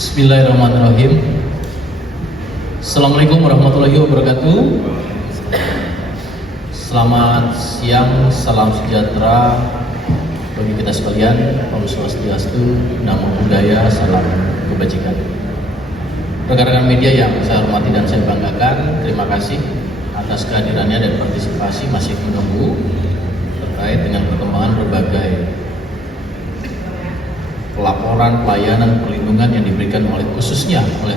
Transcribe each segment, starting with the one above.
Bismillahirrahmanirrahim. Assalamualaikum warahmatullahi wabarakatuh. Selamat siang, salam sejahtera bagi kita sekalian. Om Swastiastu, Namo Buddhaya, salam kebajikan. Rekan-rekan media yang saya hormati dan saya banggakan, terima kasih atas kehadirannya dan partisipasi masih menunggu terkait dengan perkembangan berbagai pelaporan, pelayanan, perlindungan yang diberikan khususnya oleh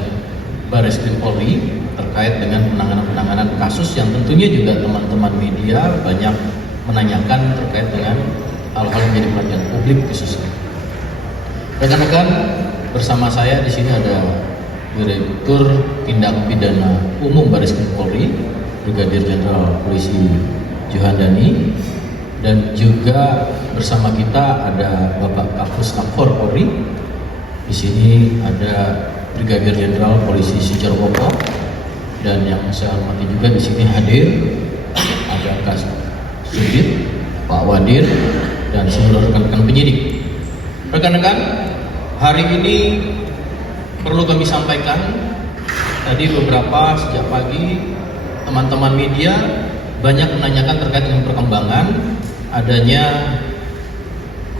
Barreskrim Polri terkait dengan penanganan kasus yang tentunya juga teman-teman media banyak menanyakan terkait dengan hal-hal yang menjadi perhatian publik khususnya. Rekan-rekan, bersama saya di sini ada Direktur Tindak Pidana Umum Barreskrim Polri, Brigadir Jenderal Polisi Juhandani, dan juga bersama kita ada Bapak Kapus Kamfor Polri. Di sini ada Brigadir Jenderal Polisi Sujarwoto, dan yang saya hormati juga di sini hadir ada Kas Sudit, Pak Wadir, dan seluruh rekan-rekan penyidik. Rekan-rekan, hari ini perlu kami sampaikan, tadi beberapa sejak pagi teman-teman media banyak menanyakan terkait dengan perkembangan adanya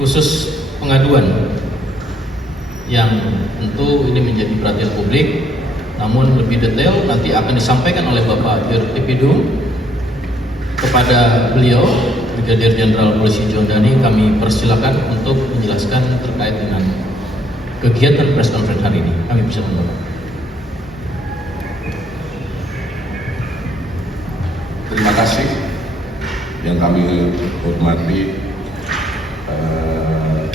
khusus pengaduan yang tentu ini menjadi perhatian publik, namun lebih detail nanti akan disampaikan oleh Bapak Dirtipidum kepada beliau, Brigadir Jenderal Polisi Juhandani. Kami persilakan untuk menjelaskan terkait dengan kegiatan press conference hari ini. Kami bisa mendengar. Terima kasih yang kami hormati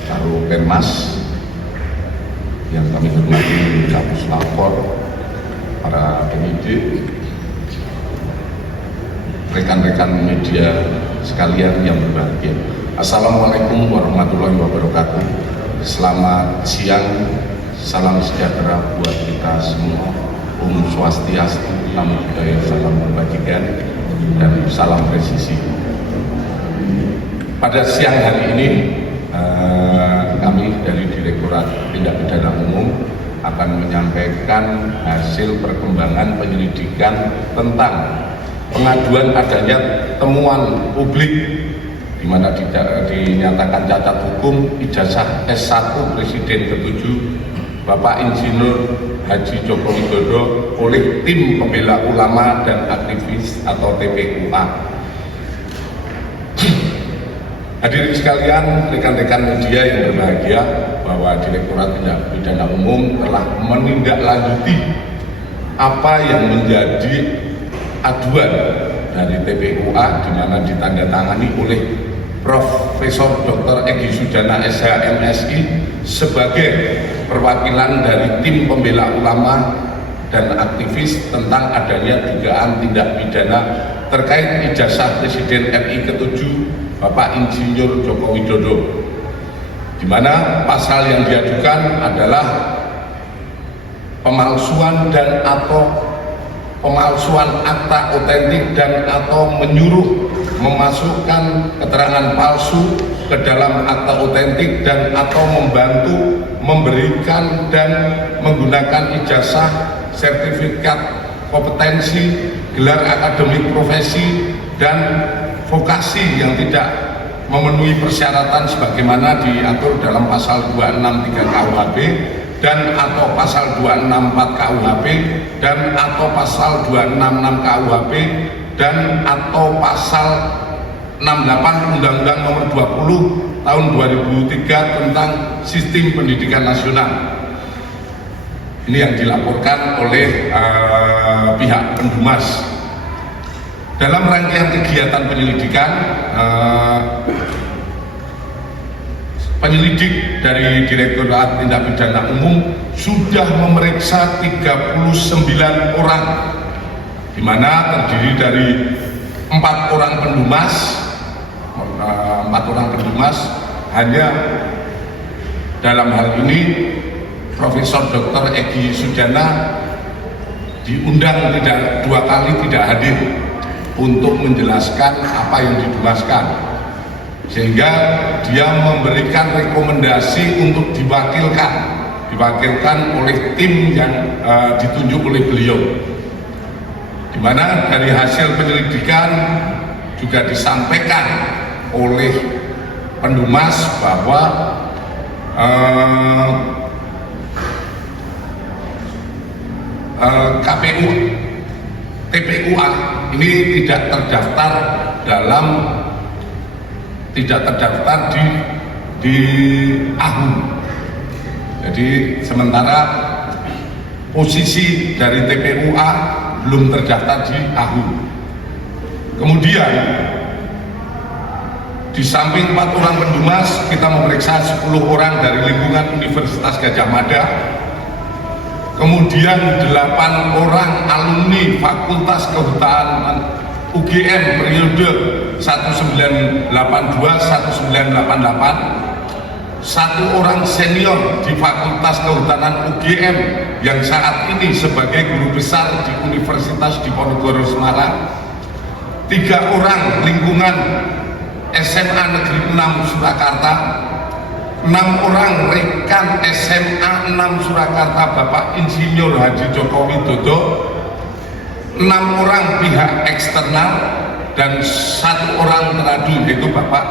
Karopenmas, yang kami hormati Kapus Lapor, para penyidik, rekan-rekan media sekalian yang berbahagia. Assalamualaikum warahmatullahi wabarakatuh. Selamat siang, salam sejahtera buat kita semua. Om Swastiastu, Namo Buddhaya, salam kebajikan, dan salam presisi. Pada siang hari ini kami dari Direktorat Tindak Pidana Umum akan menyampaikan hasil perkembangan penyelidikan tentang pengaduan adanya temuan publik di mana dinyatakan cacat hukum ijazah S1 Presiden ke-7 Bapak Insinyur Haji Joko Widodo oleh Tim Pembela Ulama dan Aktivis atau TPUA. Hadirin sekalian, rekan-rekan media yang berbahagia, bahwa Direktorat Tindak Pidana Umum telah menindaklanjuti apa yang menjadi aduan dari TPUA, di mana ditandatangani oleh Profesor Dr. Egy Sujana SH MSI sebagai perwakilan dari Tim Pembela Ulama dan Aktivis tentang adanya dugaan tindak pidana terkait ijazah Presiden RI ke-7 Bapak Insinyur Joko Widodo, di mana pasal yang diadukan adalah pemalsuan dan atau pemalsuan akta otentik dan atau menyuruh memasukkan keterangan palsu ke dalam akta otentik dan atau membantu memberikan dan menggunakan ijazah, sertifikat kompetensi, gelar akademik profesi dan vokasi yang tidak memenuhi persyaratan sebagaimana diatur dalam pasal 263 KUHP dan atau pasal 264 KUHP dan atau pasal 266 KUHP dan atau pasal 68 Undang-Undang Nomor 20 Tahun 2003 tentang Sistem Pendidikan Nasional. Ini yang dilaporkan oleh pihak Pendumas. Dalam rangkaian kegiatan penyelidikan, penyelidik dari Direktorat Tindak Pidana Umum sudah memeriksa 39 orang, di mana terdiri dari 4 orang pendumas, hanya dalam hal ini Profesor Dr. Egy Sujana diundang tidak 2 kali, tidak hadir untuk menjelaskan apa yang didumaskan, sehingga dia memberikan rekomendasi untuk diwakilkan diwakilkan oleh tim yang ditunjuk oleh beliau, di mana dari hasil penyelidikan juga disampaikan oleh Pendumas bahwa KPU TPUA ini tidak terdaftar di AHU. Jadi sementara posisi dari TPUA belum terdaftar di AHU. Kemudian di samping 4 orang Pendumas, kita memeriksa 10 orang dari lingkungan Universitas Gadjah Mada, kemudian 8 orang alumni Fakultas Kehutanan UGM periode 1982-1988, 1 orang senior di Fakultas Kehutanan UGM yang saat ini sebagai guru besar di Universitas Diponegoro Semarang, 3 orang lingkungan SMA Negeri 6 Surakarta, 6 orang rekan SMA 6 Surakarta Bapak Insinyur Haji Joko Widodo, 6 orang pihak eksternal, dan 1 orang teradu yaitu Bapak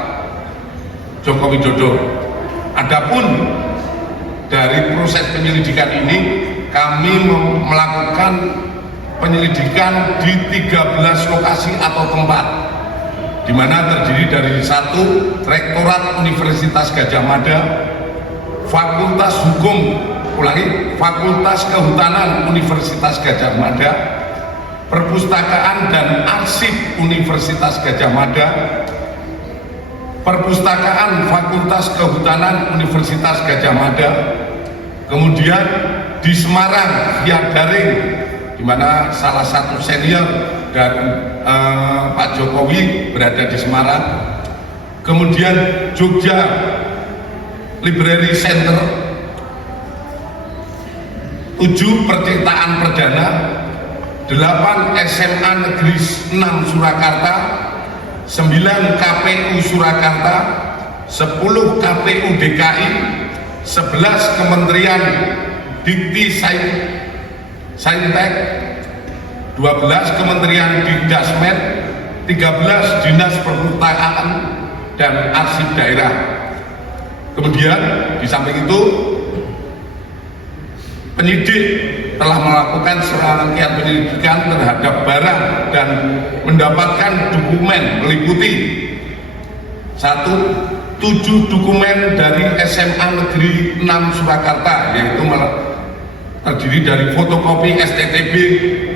Joko Widodo. Adapun dari proses penyelidikan ini, kami melakukan penyelidikan di 13 lokasi atau tempat, di mana terdiri dari 1 Rektorat Universitas Gadjah Mada, Fakultas Kehutanan Universitas Gadjah Mada, Perpustakaan dan Arsip Universitas Gadjah Mada, Perpustakaan Fakultas Kehutanan Universitas Gadjah Mada, kemudian di Semarang via daring, di mana salah satu senior dan Pak Jokowi berada di Semarang, kemudian Jogja Library Center, 7 percetakan perdana, 8 SMA Negeri 6 Surakarta, 9 KPU Surakarta, 10 KPU DKI, 11 Kementerian Dikti Saintek, 12 Kementerian Dikdasmet, 13 Dinas Perpustakaan dan Arsip Daerah. Kemudian di samping itu, penyidik telah melakukan serangkaian penyelidikan terhadap barang dan mendapatkan dokumen meliputi 1, 7 dokumen dari SMA Negeri 6 Surakarta, yaitu terdiri dari fotokopi STTB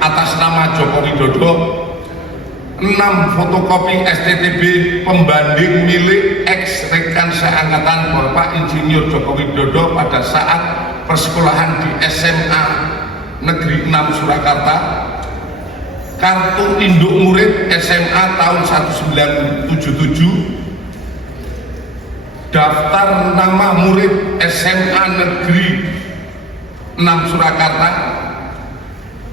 atas nama Joko Widodo, 6 fotokopi STTB pembanding milik ex rekan seangkatan Bapak Insinyur Joko Widodo pada saat persekolahan di SMA Negeri 6 Surakarta, kartu induk murid SMA tahun 1977, daftar nama murid SMA Negeri 6 Surakarta,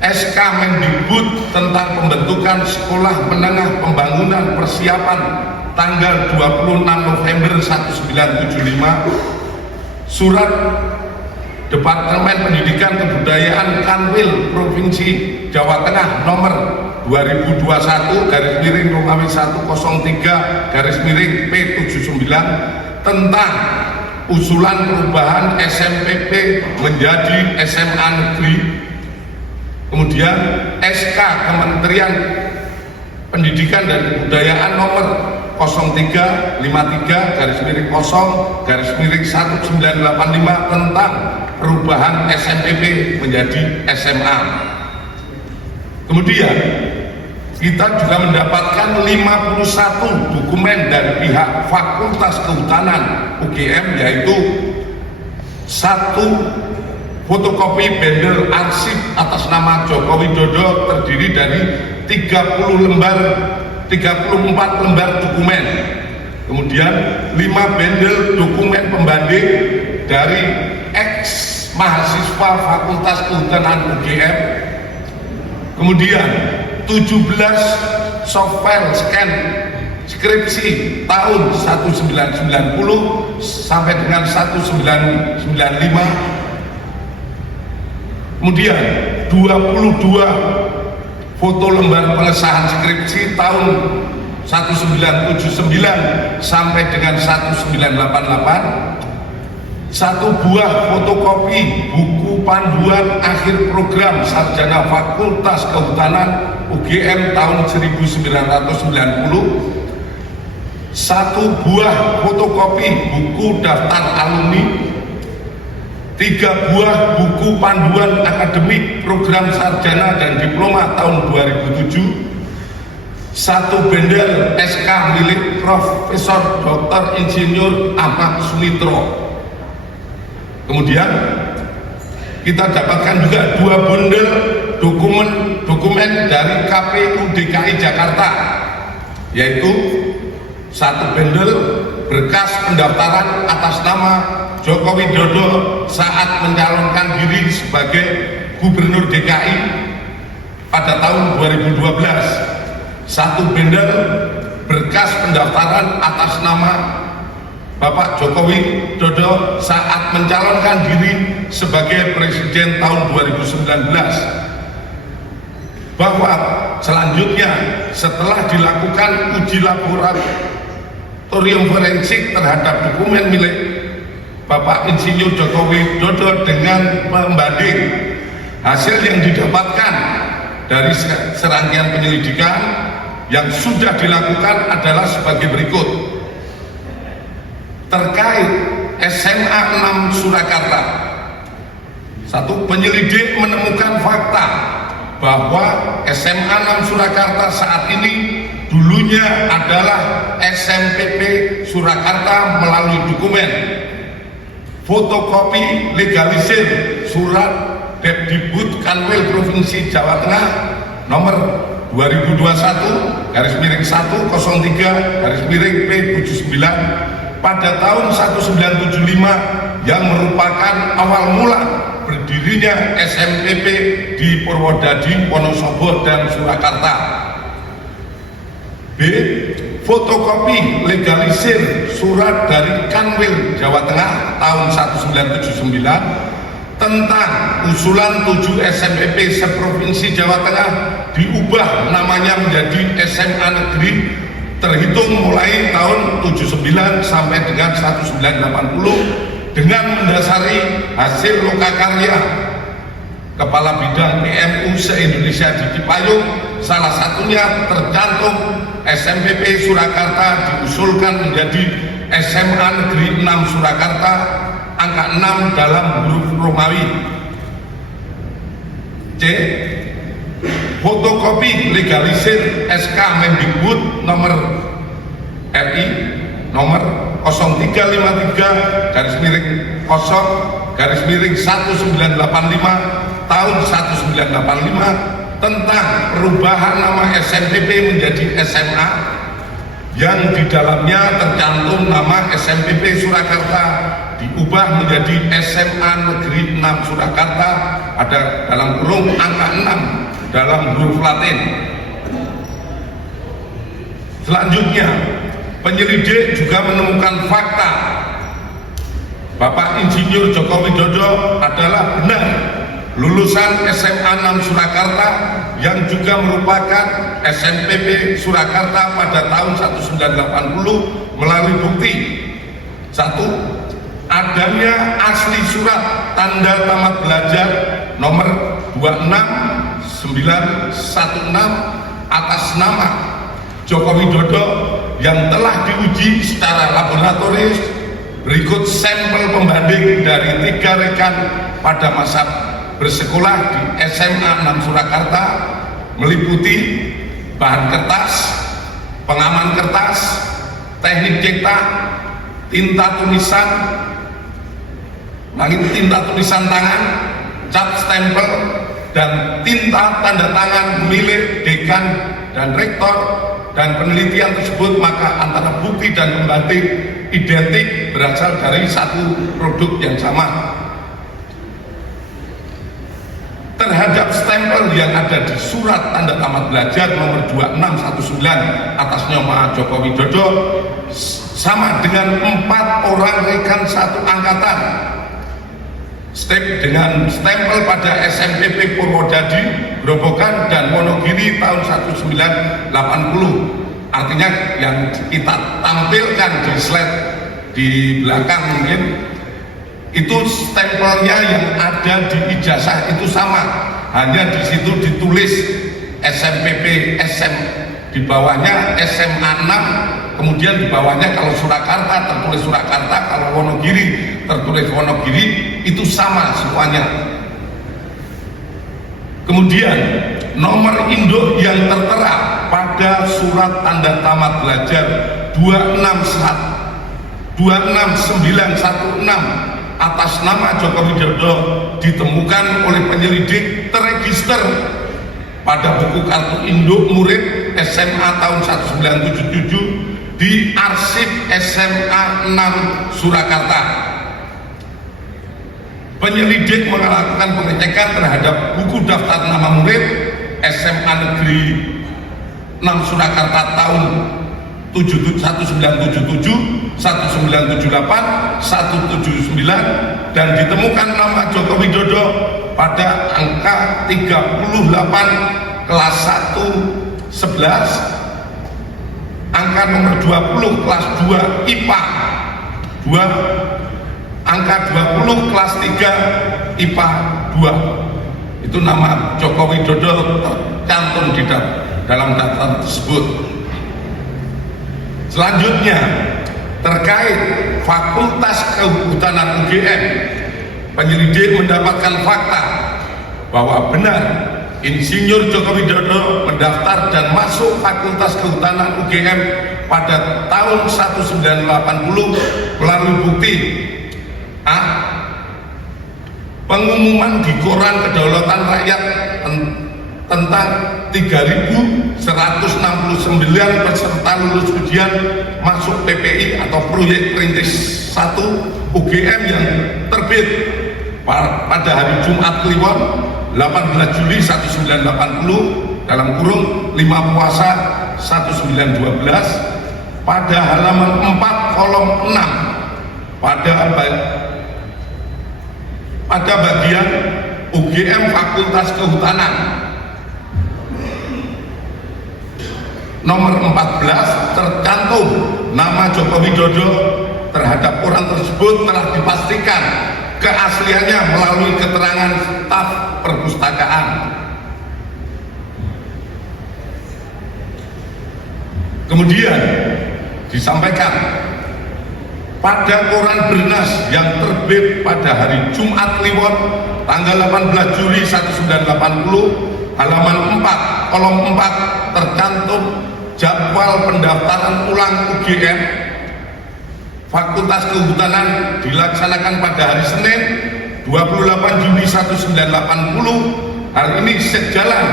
SK Mendikbud tentang pembentukan Sekolah Menengah Pembangunan Persiapan tanggal 26 November 1975, surat Departemen Pendidikan Kebudayaan Kanwil Provinsi Jawa Tengah nomor 2021-Romawi 103-P79 tentang usulan perubahan SMPP menjadi SMA Negeri. Kemudian SK Kementerian Pendidikan dan Kebudayaan nomor 0353-0-1985 tentang perubahan SMPP menjadi SMA. Kemudian kita juga mendapatkan 51 dokumen dari pihak Fakultas Kehutanan UGM, yaitu 1 fotokopi bendel arsip atas nama Joko Widodo terdiri dari 34 lembar dokumen, kemudian 5 bendel dokumen pembanding dari ex mahasiswa Fakultas Kehutanan UGM, kemudian 17 software scan skripsi tahun 1990 sampai dengan 1995, Kemudian 22 foto lembar pengesahan skripsi tahun 1979 sampai dengan 1988, satu buah fotokopi buku panduan akhir program sarjana Fakultas Kehutanan UGM tahun 1990, satu buah fotokopi buku daftar alumni, 3 buah buku panduan akademik program sarjana dan diploma tahun 2007, satu bendel SK milik Profesor Dr. Insinyur Ahmad Sumitro. Kemudian kita dapatkan juga 2 bundel dokumen dari KPU DKI Jakarta, yaitu satu bendel berkas pendaftaran atas nama Joko Widodo saat mencalonkan diri sebagai Gubernur DKI pada tahun 2012, satu bendel berkas pendaftaran atas nama Bapak Joko Widodo saat mencalonkan diri sebagai Presiden tahun 2019, bahwa selanjutnya setelah dilakukan uji laboratorium forensik terhadap dokumen milik Bapak Insinyur Joko Widodo dengan pembanding, hasil yang didapatkan dari serangkaian penyelidikan yang sudah dilakukan adalah sebagai berikut. Terkait SMA 6 Surakarta, satu, penyelidik menemukan fakta bahwa SMA 6 Surakarta saat ini dulunya adalah SMPP Surakarta melalui dokumen fotokopi legalisir surat Depdikbud Kanwil Provinsi Jawa Tengah nomor 2021-103-P79 pada tahun 1975 yang merupakan awal mula berdirinya SMPP di Purwodadi, Wonosobo, dan Surakarta. B. Fotokopi legalisir surat dari Kanwil Jawa Tengah tahun 1979 tentang usulan 7 SMPP seprovinsi Jawa Tengah diubah namanya menjadi SMA Negeri terhitung mulai tahun 79 sampai dengan 1980 dengan mendasari hasil lokakarya Kepala Bidang PMU se-Indonesia di Cipayung, salah satunya tercantum SMPP Surakarta diusulkan menjadi SMA Negeri 6 Surakarta angka 6 dalam huruf Romawi. C. Fotokopi legalisir SK Mendikbud nomor RI nomor 0353-0-1985 tahun 1985 tentang perubahan nama SMPP menjadi SMA yang di dalamnya tercantum nama SMPP Surakarta diubah menjadi SMA Negeri 6 Surakarta ada dalam kurung angka 6 dalam huruf Latin. Selanjutnya, penyelidik juga menemukan fakta Bapak Insinyur Joko Widodo adalah benar lulusan SMA 6 Surakarta yang juga merupakan SMPP Surakarta pada tahun 1980 melalui bukti. 1. Adanya asli surat tanda tamat belajar nomor 26916 atas nama Joko Widodo yang telah diuji secara laboratoris. Berikut sampel pembanding dari 3 rekan pada masa bersekolah di SMA 6 Surakarta meliputi bahan kertas, pengaman kertas, teknik cetak, tinta tulisan, tinta tulisan tangan, cat stempel, dan tinta tanda tangan milik dekan dan rektor, dan penelitian tersebut maka antara bukti dan pembanding identik berasal dari satu produk yang sama. Terhadap stempel yang ada di surat tanda tamat belajar nomor 2619 atas nama Joko Widodo sama dengan 4 orang rekan satu angkatan step dengan stempel pada SMPP Purwodadi, Grobogan, dan Wonogiri tahun 1980. Artinya yang kita tampilkan di slide di belakang mungkin itu stempelnya yang ada di ijazah itu sama, hanya di situ ditulis SMPP SM, di bawahnya SMA 6, kemudian di bawahnya kalau Surakarta tertulis Surakarta, kalau Wonogiri tertulis Wonogiri, itu sama semuanya. Kemudian nomor induk yang tertera pada surat tanda tamat belajar 26916 atas nama Joko Widodo ditemukan oleh penyelidik terregister pada buku kartu induk murid SMA tahun 1977 di arsip SMA 6 Surakarta. Penyelidik melakukan pengecekan terhadap buku daftar nama murid SMA Negeri 6 Surakarta tahun 1977, 1978, 179, dan ditemukan nama Joko Widodo pada angka 38 kelas 1 11, angka nomor 20 kelas 2 IPA 2, angka 20 kelas 3 IPA 2. Itu nama Joko Widodo tercantum di dalam daftar tersebut. Selanjutnya, terkait Fakultas Kehutanan UGM, penyelidik mendapatkan fakta bahwa benar Insinyur Joko Widodo mendaftar dan masuk Fakultas Kehutanan UGM pada tahun 1980 melalui bukti A. Pengumuman di Koran Kedaulatan Rakyat tentang 3.169 peserta lulus ujian masuk PPI atau proyek perintis 1 UGM yang terbit pada hari Jumat Kliwon 18 Juli 1980 dalam kurung 5 Puasa 1912 pada halaman 4 kolom 6 pada bagian UGM Fakultas Kehutanan nomor 14 tercantum nama Joko Widodo terhadap orang tersebut telah dipastikan keasliannya melalui keterangan staf perpustakaan. Kemudian disampaikan pada koran Bernas yang terbit pada hari Jumat Kliwon tanggal 18 Juli 1980 halaman 4 kolom 4 tercantum jadwal pendaftaran ulang UGM Fakultas Kehutanan dilaksanakan pada hari Senin 28 Juli 1980. Hal ini sejalan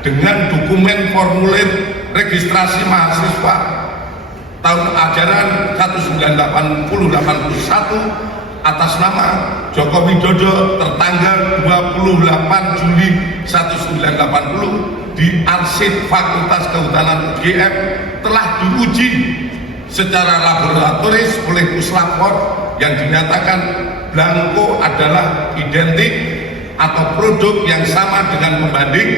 dengan dokumen formulir registrasi mahasiswa tahun ajaran 1980-81 atas nama Joko Widodo tertanggal 28 Juli 1980 di arsip Fakultas Kehutanan UGM telah diuji secara laboratoris oleh puslapor yang dinyatakan blanko adalah identik atau produk yang sama dengan pembanding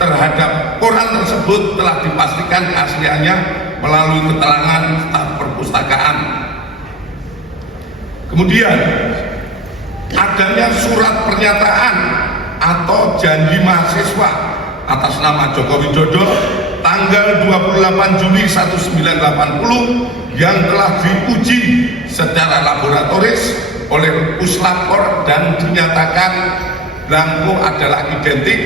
terhadap koran tersebut telah dipastikan keasliannya melalui keterangan staf perpustakaan. Kemudian adanya surat pernyataan atau janji mahasiswa atas nama Joko Widodo tanggal 28 Juli 1980 yang telah diuji secara laboratoris oleh puslapor dan dinyatakan blanko adalah identik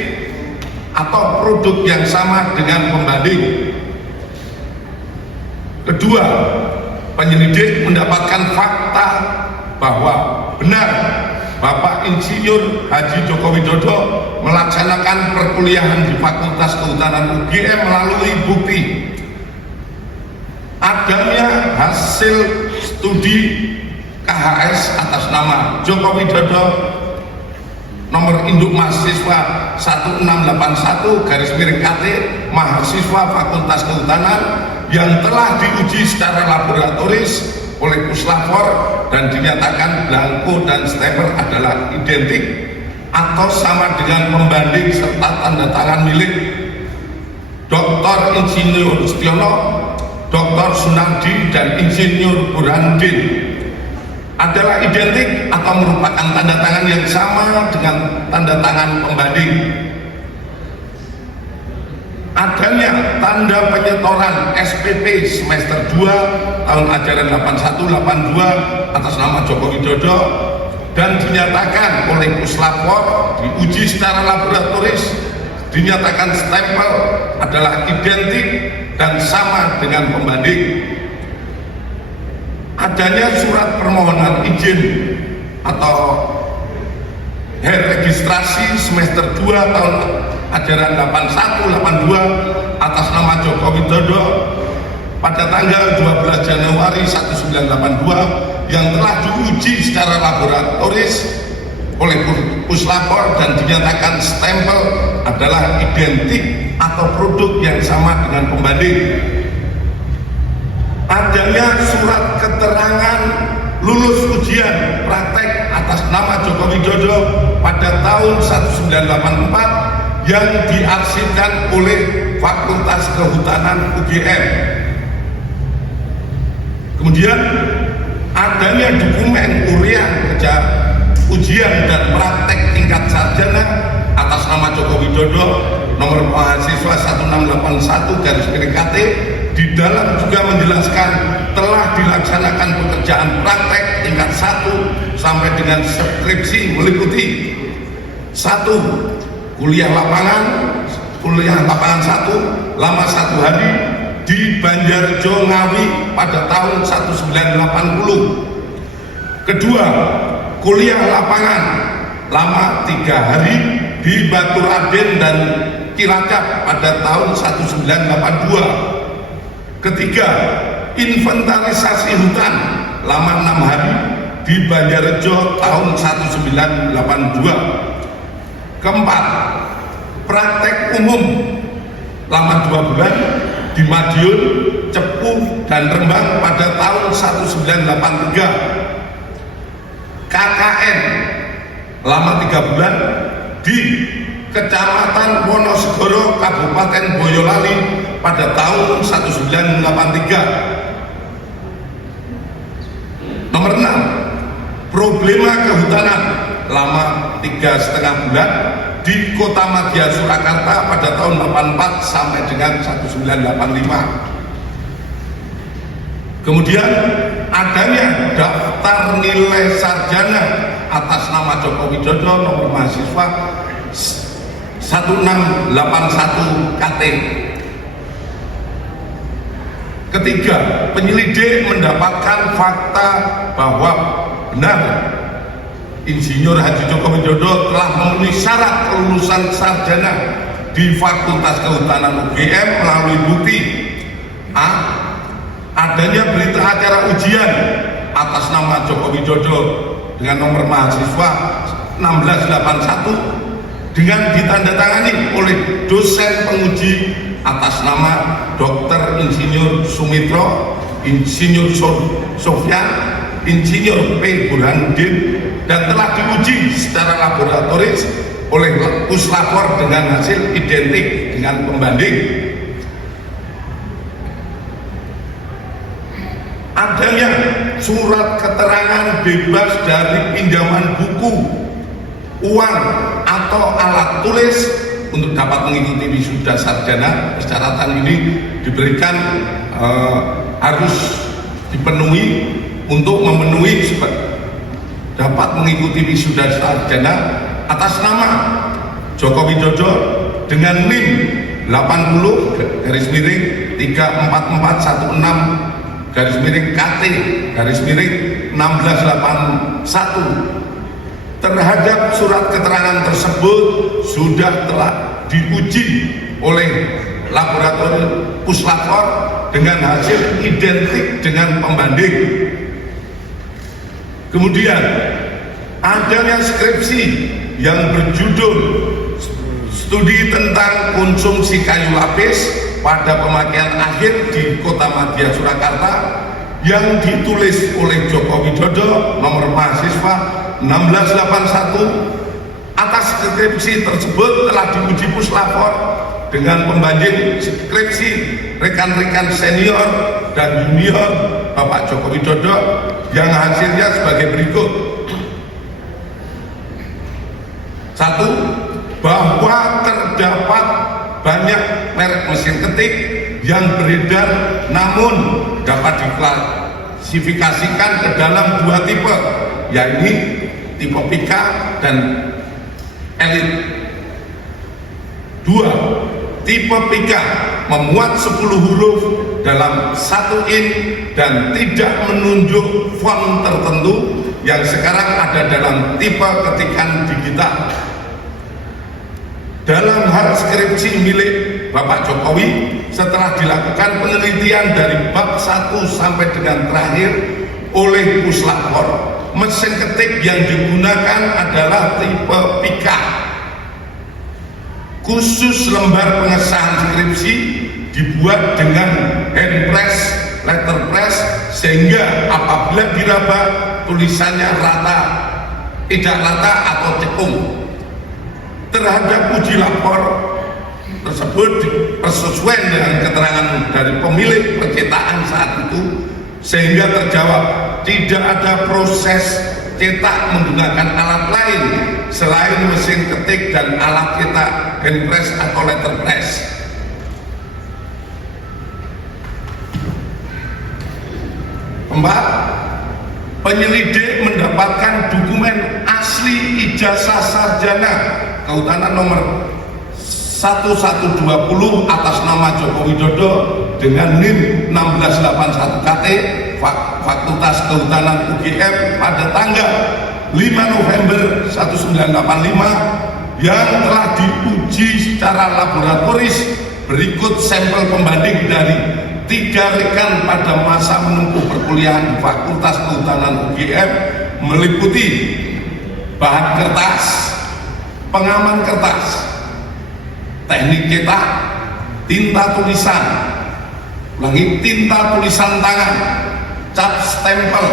atau produk yang sama dengan pembanding. Kedua, penyelidik mendapatkan fakta bahwa benar Bapak Insinyur Haji Joko Widodo melaksanakan perkuliahan di Fakultas Kehutanan UGM melalui bukti adanya hasil studi KHS atas nama Joko Widodo nomor induk mahasiswa 1681/KT mahasiswa Fakultas Kehutanan yang telah diuji secara laboratoris oleh puslapor dan dinyatakan belangko dan stempel adalah identik atau sama dengan pembanding serta tanda tangan milik Dr. Insinyur Setiono, Dr. Sunardi, dan Insinyur Burhanuddin adalah identik atau merupakan tanda tangan yang sama dengan tanda tangan pembanding. Adanya tanda penyetoran SPP semester 2 tahun ajaran 81-82 atas nama Joko Widodo dan dinyatakan oleh puslapor, diuji secara laboratoris, dinyatakan stempel adalah identik dan sama dengan pembanding. Adanya surat permohonan izin atau registrasi semester 2 tahun ajaran 81-82 atas nama Joko Widodo pada tanggal 12 Januari 1982 yang telah diuji secara laboratoris oleh puslapor dan dinyatakan stempel adalah identik atau produk yang sama dengan pembanding. Adanya surat keterangan lulus ujian praktek atas nama Joko Widodo pada tahun 1984 yang diarsipkan oleh Fakultas Kehutanan UGM. Kemudian adanya dokumen urian ujian dan praktek tingkat sarjana atas nama Joko Widodo nomor mahasiswa 1681/KT di dalam juga menjelaskan telah dilaksanakan pekerjaan praktek tingkat 1 sampai dengan skripsi meliputi 1. Kuliah lapangan 1 lama 1 hari di Banjarjo Ngawi pada tahun 1980. Kedua, kuliah lapangan lama 3 hari di Batu Raden dan Cilacap pada tahun 1982. Ketiga, inventarisasi hutan lama 6 hari di Banjarjo tahun 1982. Keempat, praktek umum lama 2 bulan di Madiun, Cepu, dan Rembang pada tahun 1983. KKN lama 3 bulan di Kecamatan Wonosegoro, Kabupaten Boyolali pada tahun 1983. Nomor 6, problema kehutanan lama 3,5 bulan di Kota Madya Surakarta pada tahun 84 sampai dengan 1985. Kemudian adanya daftar nilai sarjana atas nama Joko Widodo nomor mahasiswa 1681/KT. Ketiga, penyelidik mendapatkan fakta bahwa benar Insinyur Haji Joko Widodo telah memenuhi syarat kelulusan sarjana di Fakultas Kehutanan UGM melalui bukti A. Adanya berita acara ujian atas nama Joko Widodo dengan nomor mahasiswa 1681 dengan ditandatangani oleh dosen penguji atas nama Dr. Insinyur Sumitro, Insinyur Sofyan, Insinyur P. Burhanuddin, dan telah diuji secara laboratoris oleh puslapor dengan hasil identik dengan pembanding. Adanya surat keterangan bebas dari pinjaman buku, uang, atau alat tulis untuk dapat mengikuti wisuda sarjana. Persyaratan ini diberikan harus dipenuhi untuk memenuhi dapat mengikuti wisuda sarjana atas nama Joko Widodo dengan NIM 80-3416-KT-1681. Terhadap surat keterangan tersebut sudah telah diuji oleh laboratorium puslapor dengan hasil identik dengan pembanding. Kemudian adanya skripsi yang berjudul Studi tentang Konsumsi Kayu Lapis pada Pemakaian Akhir di Kota Madya Surakarta yang ditulis oleh Joko Widodo nomor mahasiswa 1681 atas skripsi tersebut telah diuji puslapor dengan pembanding skripsi rekan-rekan senior dan junior Bapak Joko Widodo yang hasilnya sebagai berikut. 1. Bahwa terdapat banyak merek mesin ketik yang beredar namun dapat diklasifikasikan ke dalam dua tipe, yakni tipe Pika dan Elite. 2. Tipe Pika memuat 10 huruf dalam 1 ink dan tidak menunjuk font tertentu yang sekarang ada dalam tipe ketikan digital. Dalam hal skripsi milik Bapak Jokowi, setelah dilakukan penelitian dari bab 1 sampai dengan terakhir oleh puslapor, mesin ketik yang digunakan adalah tipe Pika. Khusus lembar pengesahan skripsi dibuat dengan hand press, letterpress, sehingga apabila diraba tulisannya rata, tidak rata atau cekung. Terhadap uji lapor tersebut sesuai dengan keterangan dari pemilik percetakan saat itu, sehingga terjawab tidak ada proses cetak menggunakan alat lain selain mesin ketik dan alat cetak hand press atau letterpress. 4. Penyelidik mendapatkan dokumen asli ijazah sarjana Kehutanan nomor 1120 atas nama Joko Widodo dengan NIM 1681 KT Fakultas Kehutanan UGM pada tanggal 5 November 1985 yang telah diuji secara laboratoris. Berikut sampel pembanding dari 3 rekan pada masa menempuh perkuliahan di Fakultas Kehutanan UGM, meliputi bahan kertas, pengaman kertas, teknik cetak, tinta tulisan, tinta tulisan tangan, cap stempel,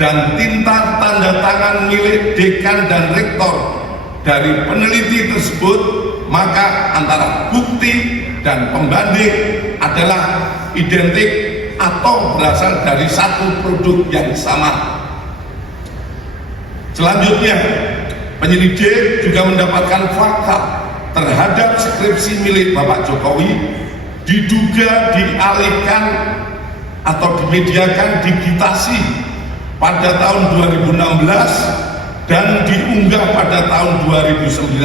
dan tinta tanda tangan milik dekan dan rektor. Dari peneliti tersebut, maka antara bukti dan pembanding adalah identik atau berasal dari satu produk yang sama. Selanjutnya, penyelidik juga mendapatkan fakta terhadap skripsi milik Bapak Jokowi diduga dialihkan atau dimediakan digitasi pada tahun 2016 dan diunggah pada tahun 2019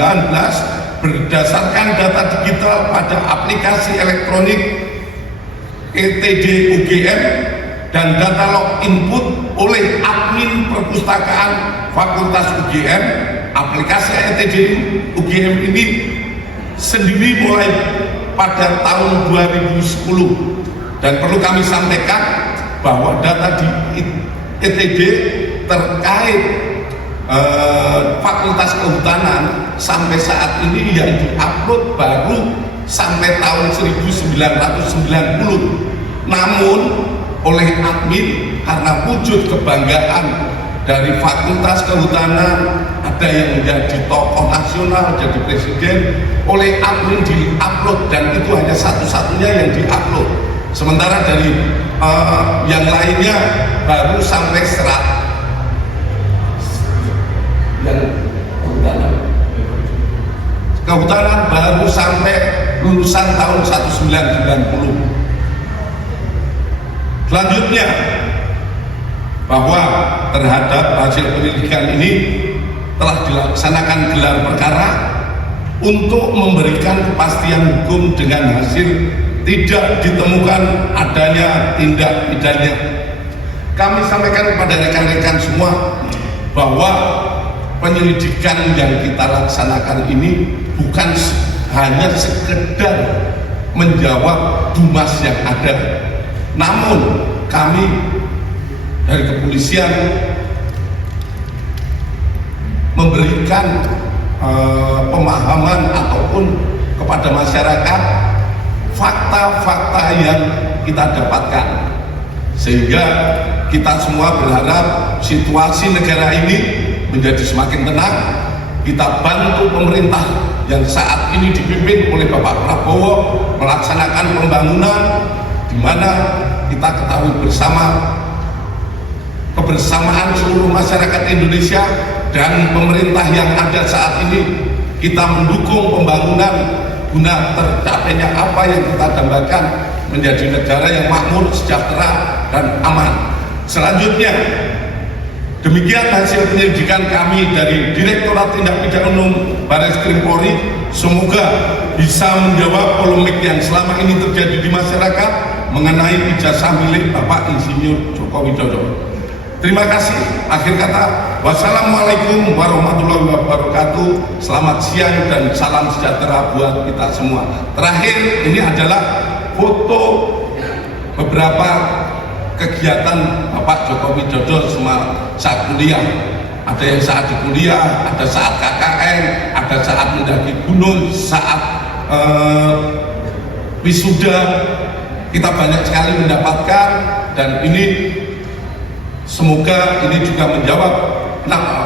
berdasarkan data digital pada aplikasi elektronik ETD UGM dan data log input oleh admin perpustakaan Fakultas UGM. Aplikasi ETD UGM ini sendiri mulai pada tahun 2010, dan perlu kami sampaikan bahwa data di ETD terkait Fakultas Kehutanan sampai saat ini yang diupload baru sampai tahun 1990. Namun oleh admin, karena wujud kebanggaan dari Fakultas Kehutanan, ada yang menjadi tokoh nasional, jadi presiden, oleh admin diupload, dan itu hanya satu-satunya yang diupload. Sementara dari yang lainnya baru sampai kehutanan baru sampai lulusan tahun 1990. Selanjutnya, bahwa terhadap hasil penyelidikan ini telah dilaksanakan gelar perkara untuk memberikan kepastian hukum dengan hasil tidak ditemukan adanya tindak pidana. Kami sampaikan kepada rekan-rekan semua bahwa penyelidikan yang kita laksanakan ini bukan hanya sekedar menjawab dumas yang ada, namun kami dari kepolisian memberikan pemahaman ataupun kepada masyarakat fakta-fakta yang kita dapatkan. sehingga kita semua berharap situasi negara ini menjadi semakin tenang. Kita bantu pemerintah yang saat ini dipimpin oleh Bapak Prabowo melaksanakan pembangunan, di mana kita ketahui bersama kebersamaan seluruh masyarakat Indonesia dan pemerintah yang ada saat ini. Kita mendukung pembangunan guna tercapainya apa yang kita dambakan, menjadi negara yang makmur, sejahtera, dan aman. Selanjutnya, demikian hasil penyelidikan kami dari Direktorat Tindak Pidana Umum Barreskrim Polri. Semoga bisa menjawab polemik yang selama ini terjadi di masyarakat mengenai ijazah milik Bapak Insinyur Joko Widodo. Terima kasih. Akhir kata, wassalamualaikum warahmatullahi wabarakatuh. Selamat siang dan salam sejahtera buat kita semua. Terakhir, ini adalah foto beberapa kegiatan Bapak Joko Widodo saat kuliah. Ada yang saat di kuliah, ada saat KKN, ada saat mendaki gunung, saat wisuda. Kita banyak sekali mendapatkan, dan ini semoga ini juga menjawab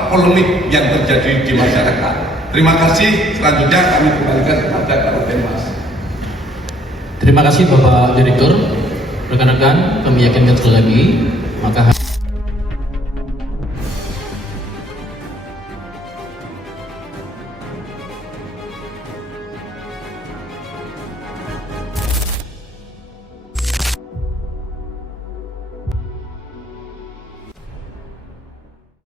polemik yang terjadi di masyarakat. Terima kasih. Selanjutnya kami kembalikan kepada Kabupaten Mas. Terima kasih Bapak Direktur. Rekan-rekan, kami yakinkan sekali lagi, maka